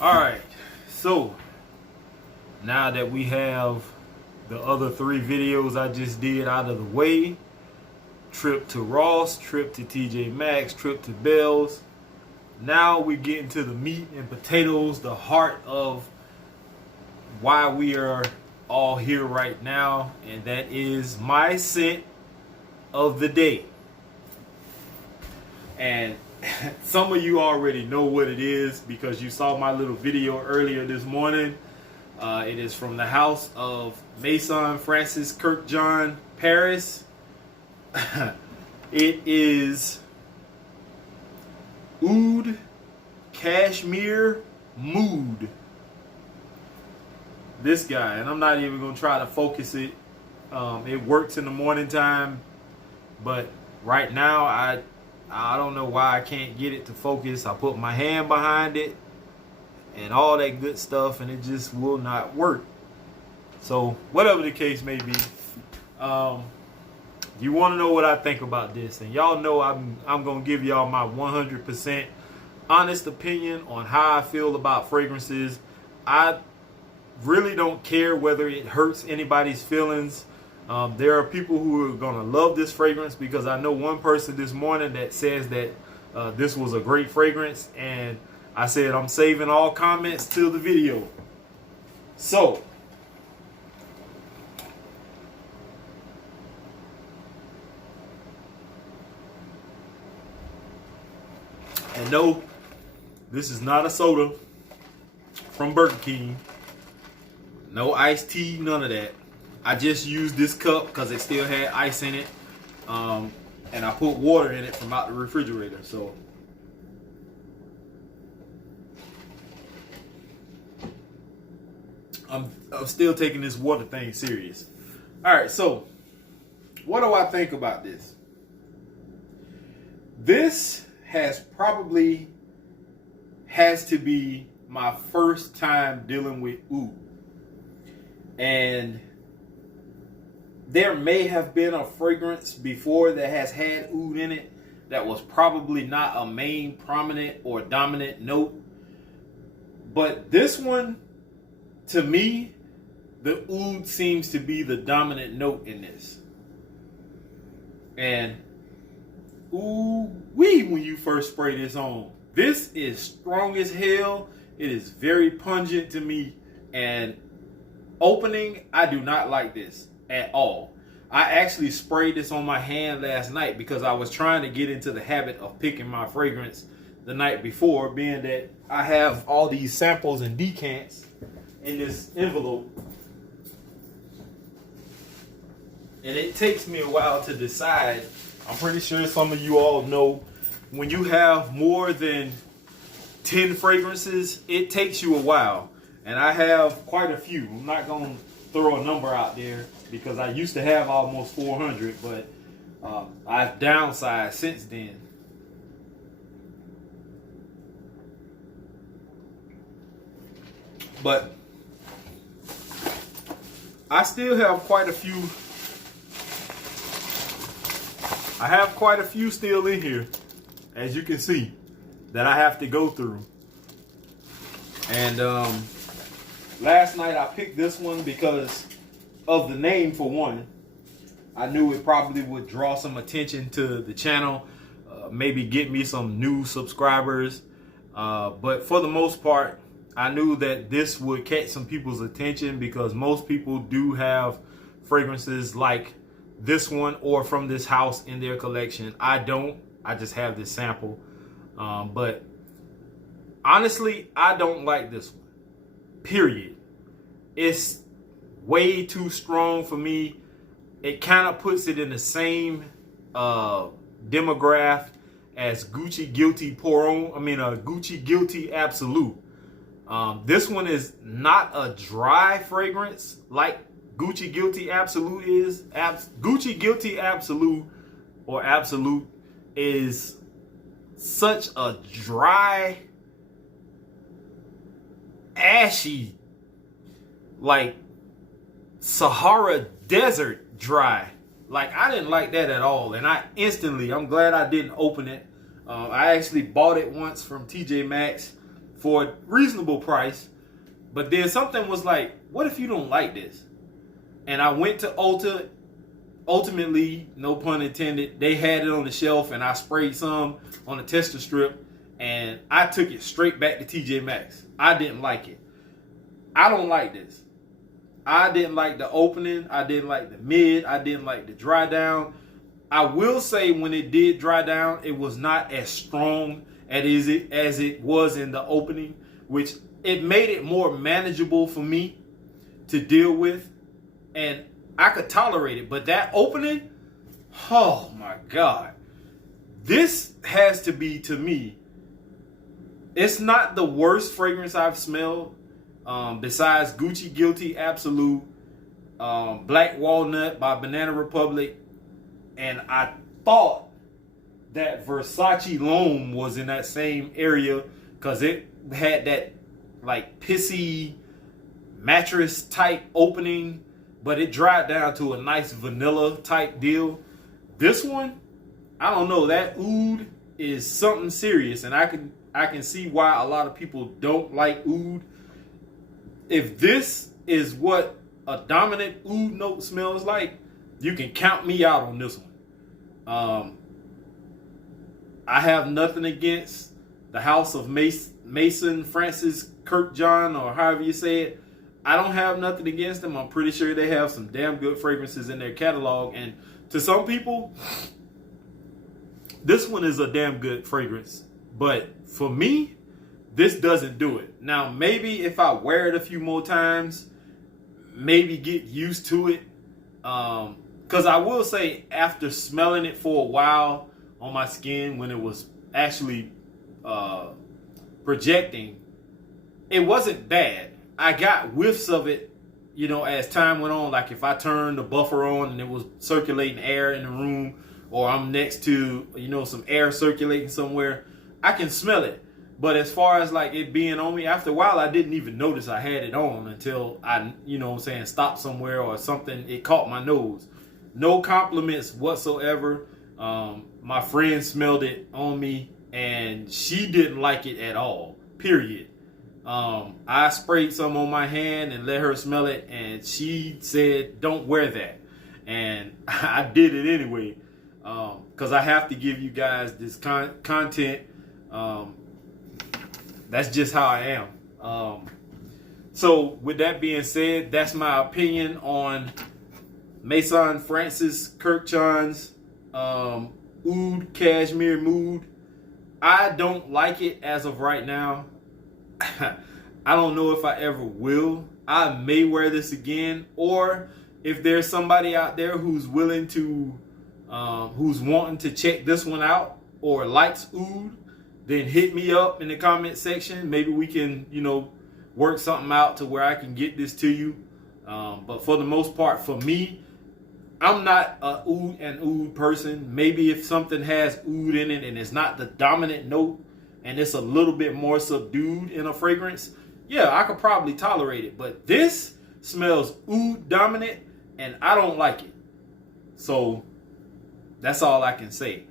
Alright, so now that we have the other 3 videos I just did out of the way, trip to Ross, trip to TJ Maxx, trip to Bell's, now we get into the meat and potatoes, the heart of why we are all here right now, and that is my scent of the day. And some of you already know what it is because you saw my little video earlier this morning. It is from the house of Maison Francis Kurkdjian, Paris. It is Oud Cashmere Mood. This guy, and I'm not even going to try to focus it. It works in the morning time, but right now I don't know why I can't get it to focus. I put my hand behind it and all that good stuff, and it just will not work. So whatever the case may be, you want to know what I think about this, and y'all know I'm gonna give y'all my 100% honest opinion on how I feel about fragrances. I really don't care whether it hurts anybody's feelings. There are people who are gonna love this fragrance because I know one person this morning that says that this was a great fragrance, and I said I'm saving all comments till the video. So and no, this is not a soda from Burger King. No iced tea, none of that. I just used this cup because it still had ice in it. And I put water in it from out the refrigerator. So I'm still taking this water thing serious. Alright, so what do I think about this? This has to be my first time dealing with oud. And there may have been a fragrance before that has had oud in it that was probably not a main, prominent, or dominant note. But this one, to me, the oud seems to be the dominant note in this. And ooh-wee when you first spray this on. This is strong as hell. It is very pungent to me. And opening, I do not like this at all. I actually sprayed this on my hand last night because I was trying to get into the habit of picking my fragrance the night before, being that I have all these samples and decants in this envelope. And it takes me a while to decide. I'm pretty sure some of you all know when you have more than 10 fragrances, it takes you a while. And I have quite a few. I'm not going to throw a number out there because I used to have almost 400, but I've downsized since then. But I still have quite a few. I have quite a few still in here, as you can see, that I have to go through. And last night I picked this one because of the name, for one. I knew it probably would draw some attention to the channel, maybe get me some new subscribers. But for the most part, I knew that this would catch some people's attention because most people do have fragrances like this one or from this house in their collection. I don't. I just have this sample. But honestly, I don't like this one. Period. It's way too strong for me. It kind of puts it in the same demographic as Gucci Guilty Gucci Guilty Absolute. This one is not a dry fragrance like Gucci Guilty Absolute is. Gucci Guilty Absolute or Absolute is such a dry, ashy, like Sahara Desert dry. Like, I didn't like that at all. And I'm glad I didn't open it. I actually bought it once from TJ Maxx for a reasonable price. But then something was like, what if you don't like this? And I went to Ulta. Ultimately, no pun intended, they had it on the shelf, and I sprayed some on a tester strip, and I took it straight back to TJ Maxx. I didn't like it. I don't like this. I didn't like the opening. I didn't like the mid. I didn't like the dry down. I will say when it did dry down, it was not as strong as it was in the opening, which it made it more manageable for me to deal with, and I could tolerate it. But that opening, oh my God. This has to be, to me, it's not the worst fragrance I've smelled. Besides Gucci Guilty Absolute, Black Walnut by Banana Republic, and I thought that Versace L'Homme was in that same area because it had that like pissy mattress type opening, but it dried down to a nice vanilla type deal. This one, I don't know, that oud is something serious, and I can see why a lot of people don't like oud. If this is what a dominant oud note smells like, you can count me out on this one. I have nothing against the House of Maison, Francis Kurkdjian, or however you say it. I don't have nothing against them. I'm pretty sure they have some damn good fragrances in their catalog. And to some people, this one is a damn good fragrance. But for me, this doesn't do it. Now, maybe if I wear it a few more times, maybe get used to it. Because I will say, after smelling it for a while on my skin, when it was actually projecting, it wasn't bad. I got whiffs of it, as time went on. Like if I turned the buffer on and it was circulating air in the room, or I'm next to, some air circulating somewhere, I can smell it. But as far as like it being on me, after a while, I didn't even notice I had it on until I, stopped somewhere or something. It caught my nose. No compliments whatsoever. My friend smelled it on me and she didn't like it at all, period. I sprayed some on my hand and let her smell it, and she said, don't wear that. And I did it anyway, because I have to give you guys this content. That's just how I am. So with that being said, that's my opinion on Maison Francis Kurkdjian's Oud Cashmere Mood. I don't like it as of right now. I don't know if I ever will. I may wear this again, or if there's somebody out there who's willing to, who's wanting to check this one out or likes oud, then hit me up in the comment section. Maybe we can, work something out to where I can get this to you. But for the most part, for me, I'm not a oud person. Maybe if something has oud in it and it's not the dominant note, and it's a little bit more subdued in a fragrance, yeah, I could probably tolerate it. But this smells oud dominant, and I don't like it. So that's all I can say.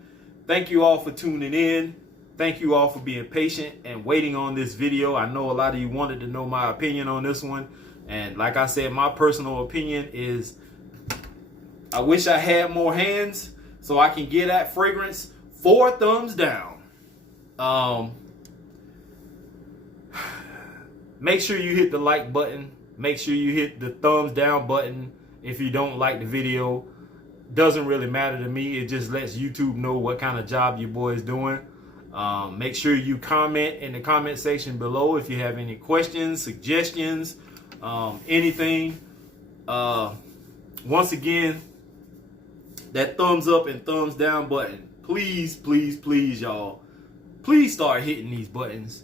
Thank you all for tuning in. Thank you all for being patient and waiting on this video. I know a lot of you wanted to know my opinion on this one. And like I said, my personal opinion is I wish I had more hands so I can get that fragrance 4 thumbs down. Make sure you hit the like button. Make sure you hit the thumbs down button if you don't like the video. Doesn't really matter to me. It just lets YouTube know what kind of job your boy is doing. Make sure you comment in the comment section below if you have any questions, suggestions, anything. Once again, that thumbs up and thumbs down button. Please, please, please, y'all. Please start hitting these buttons.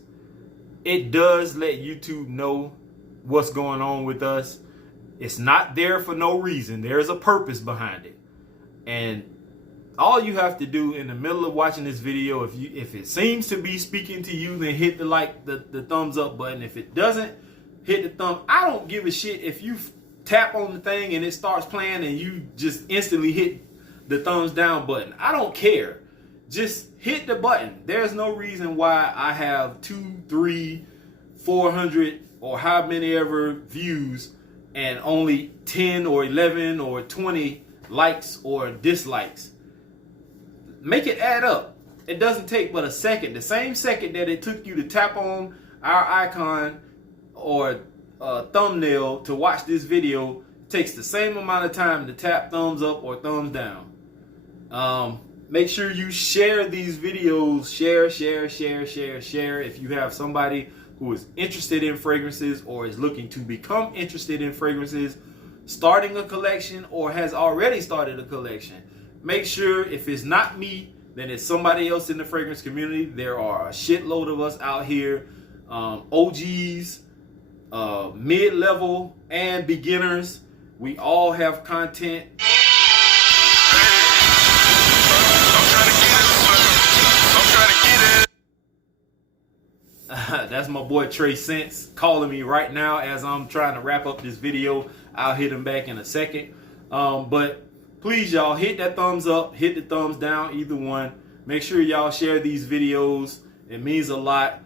It does let YouTube know what's going on with us. It's not there for no reason. There's a purpose behind it. And all you have to do in the middle of watching this video, if it seems to be speaking to you, then hit the thumbs up button. If it doesn't, hit the thumb. I don't give a shit if you tap on the thing and it starts playing and you just instantly hit the thumbs down button. I don't care. Just hit the button. There's no reason why I have 2, 3, 400 or how many ever views and only 10 or 11 or 20 likes or dislikes. Make it add up. It doesn't take but a second. The same second that it took you to tap on our icon or thumbnail to watch this video takes the same amount of time to tap thumbs up or thumbs down. Make sure you share these videos. Share. If you have somebody who is interested in fragrances or is looking to become interested in fragrances, starting a collection or has already started a collection, make sure if it's not me, then it's somebody else in the fragrance community. There are a shitload of us out here, OGs, mid-level and beginners. We all have content. That's my boy Trey Sense calling me right now as I'm trying to wrap up this video. I'll hit him back in a second. But please, y'all, hit that thumbs up, hit the thumbs down, either one. Make sure y'all share these videos. It means a lot.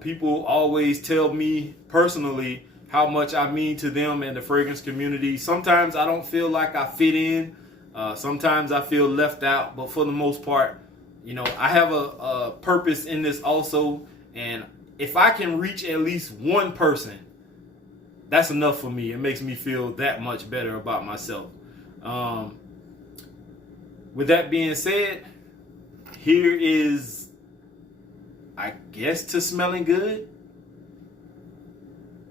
People always tell me personally how much I mean to them and the fragrance community. Sometimes I don't feel like I fit in. Sometimes I feel left out. But for the most part, you know, I have a purpose in this also. And if I can reach at least one person, that's enough for me. It makes me feel that much better about myself. With that being said, here is, I guess, to smelling good.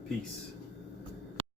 Peace.